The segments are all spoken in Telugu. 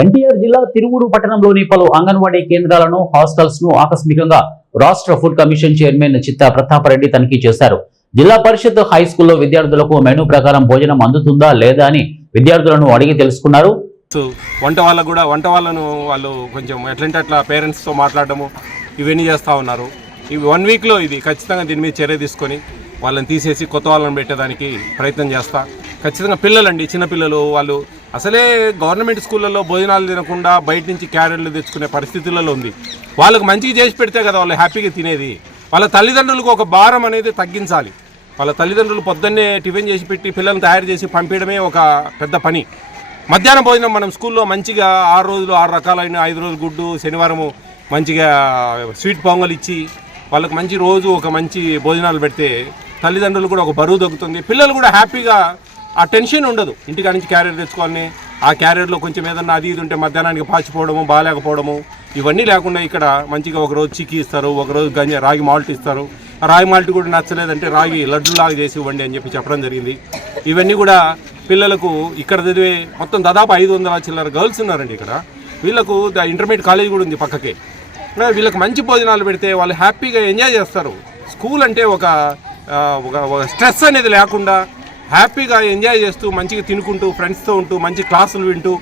ఎన్టీఆర్ జిల్లా తిరువూరు పట్టణంలోని పలు అంగన్వాడీ కేంద్రాలను హాస్టల్స్ ను ఆకస్మికంగా రాష్ట్ర ఫుడ్ కమిషన్ చైర్మన్ చిత్తా ప్రతాపరెడ్డి తనిఖీ చేశారు. జిల్లా పరిషత్ హై స్కూల్లో విద్యార్థులకు మెనూ ప్రకారం భోజనం అందుతుందా లేదా అని విద్యార్థులను అడిగి తెలుసుకున్నారు. వంట వాళ్ళను వాళ్ళు కొంచెం ఎట్లంటే అట్లా పేరెంట్స్తో మాట్లాడడము ఇవన్నీ చేస్తూ ఉన్నారు. ఇవి 1 వీక్లో ఇది ఖచ్చితంగా దీని మీద చర్య తీసుకొని వాళ్ళని తీసేసి కొత్త వాళ్ళని పెట్టేదానికి ప్రయత్నం చేస్తా. ఖచ్చితంగా పిల్లలండి, చిన్నపిల్లలు వాళ్ళు అసలే గవర్నమెంట్ స్కూళ్ళల్లో భోజనాలు తినకుండా బయట నుంచి క్యారెట్లు తెచ్చుకునే పరిస్థితులలో ఉంది. వాళ్ళకి మంచిగా చేసి పెడితే కదా వాళ్ళు హ్యాపీగా తినేది. వాళ్ళ తల్లిదండ్రులకు ఒక భారం అనేది తగ్గించాలి. వాళ్ళ తల్లిదండ్రులు పొద్దున్నే టిఫిన్ చేసి పెట్టి పిల్లల్ని తయారు చేసి పంపించడమే ఒక పెద్ద పని. మధ్యాహ్నం భోజనం మనం స్కూల్లో మంచిగా 6 రోజులు 6 రకాలైన 5 రోజులు గుడ్డు, శనివారము మంచిగా స్వీట్ పొంగల్ ఇచ్చి వాళ్ళకి మంచి రోజు ఒక మంచి భోజనాలు పెడితే తల్లిదండ్రులు కూడా ఒక బరువు తగ్గుతుంది. పిల్లలు కూడా హ్యాపీగా ఆ టెన్షన్ ఉండదు. ఇంటికా నుంచి క్యారియర్ తెచ్చుకోవాలని ఆ క్యారియర్లో కొంచెం ఏదన్నా అది ఇది ఉంటే మధ్యాహ్నానికి పాచిపోవడము, బాగాలేకపోవడము ఇవన్నీ లేకుండా ఇక్కడ మంచిగా ఒకరోజు చిక్కీ ఇస్తారు, ఒకరోజు రాగి మాల్ట్ ఇస్తారు. ఆ రాగి మాల్ట్ కూడా నచ్చలేదంటే రాగి లడ్డులాగా చేసి ఇవ్వండి అని చెప్పడం జరిగింది. ఇవన్నీ కూడా పిల్లలకు ఇక్కడ చదివే మొత్తం దాదాపు 500 చిల్లర గర్ల్స్ ఉన్నారండి ఇక్కడ. వీళ్ళకు ఇంటర్మీడియట్ కాలేజ్ కూడా ఉంది పక్కకే. వీళ్ళకి మంచి భోజనాలు పెడితే వాళ్ళు హ్యాపీగా ఎంజాయ్ చేస్తారు. స్కూల్ అంటే ఒక స్ట్రెస్ అనేది లేకుండా హ్యాపీగా ఎంజాయ్ చేస్తూ మంచిగా తినుకుంటూ ఫ్రెండ్స్తో ఉంటూ మంచి క్లాసులు వింటూ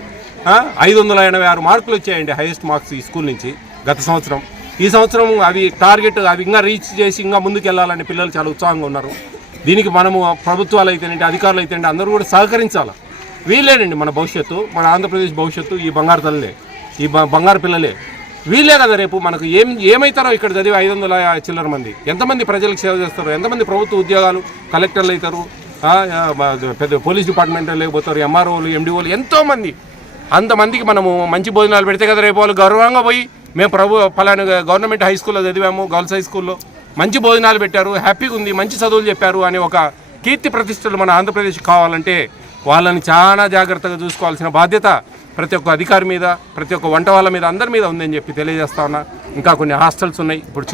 586 మార్కులు వచ్చాయండి హైయెస్ట్ మార్క్స్ ఈ స్కూల్ నుంచి గత సంవత్సరం. ఈ సంవత్సరం అవి టార్గెట్ అవి ఇంకా రీచ్ చేసి ఇంకా ముందుకు వెళ్ళాలని పిల్లలు చాలా ఉత్సాహంగా ఉన్నారు. దీనికి మనము ప్రభుత్వాలు అయితేనంటే అధికారులు అయితేనంటే అందరూ కూడా సహకరించాలి. వీళ్ళేనండి మన భవిష్యత్తు, మన ఆంధ్రప్రదేశ్ భవిష్యత్తు. ఈ బంగారు తల్లే, ఈ బంగారు పిల్లలే వీళ్ళే కదా రేపు మనకు ఏమవుతారో ఇక్కడ చదివి 500 చిల్లర మంది ఎంతమంది ప్రజలకు సేవ చేస్తారు, ఎంతమంది ప్రభుత్వ ఉద్యోగాలు కలెక్టర్లు అవుతారు, పెద్ద పోలీస్ డిపార్ట్మెంట్ లేకపోతారు, ఎంఆర్ఓలు, ఎండిఓలు ఎంతోమంది. అంతమందికి మనము మంచి భోజనాలు పెడితే కదా రేపు వాళ్ళు గౌరవంగా పోయి మేము పలానా గవర్నమెంట్ హై స్కూల్లో చదివాము, గర్ల్స్ హై స్కూల్లో మంచి భోజనాలు పెట్టారు, హ్యాపీగా ఉంది, మంచి చదువులు చెప్పారు అని ఒక కీర్తి ప్రతిష్టలు మన ఆంధ్రప్రదేశ్ కావాలంటే వాళ్ళని చాలా జాగ్రత్తగా చూసుకోవాల్సిన బాధ్యత ప్రతి ఒక్క అధికారి మీద, ప్రతి ఒక్క వంట వాళ్ళ మీద, అందరి మీద ఉందని చెప్పి తెలియజేస్తా ఉన్నా. ఇంకా కొన్ని హాస్టల్స్ ఉన్నాయి, ఇప్పుడు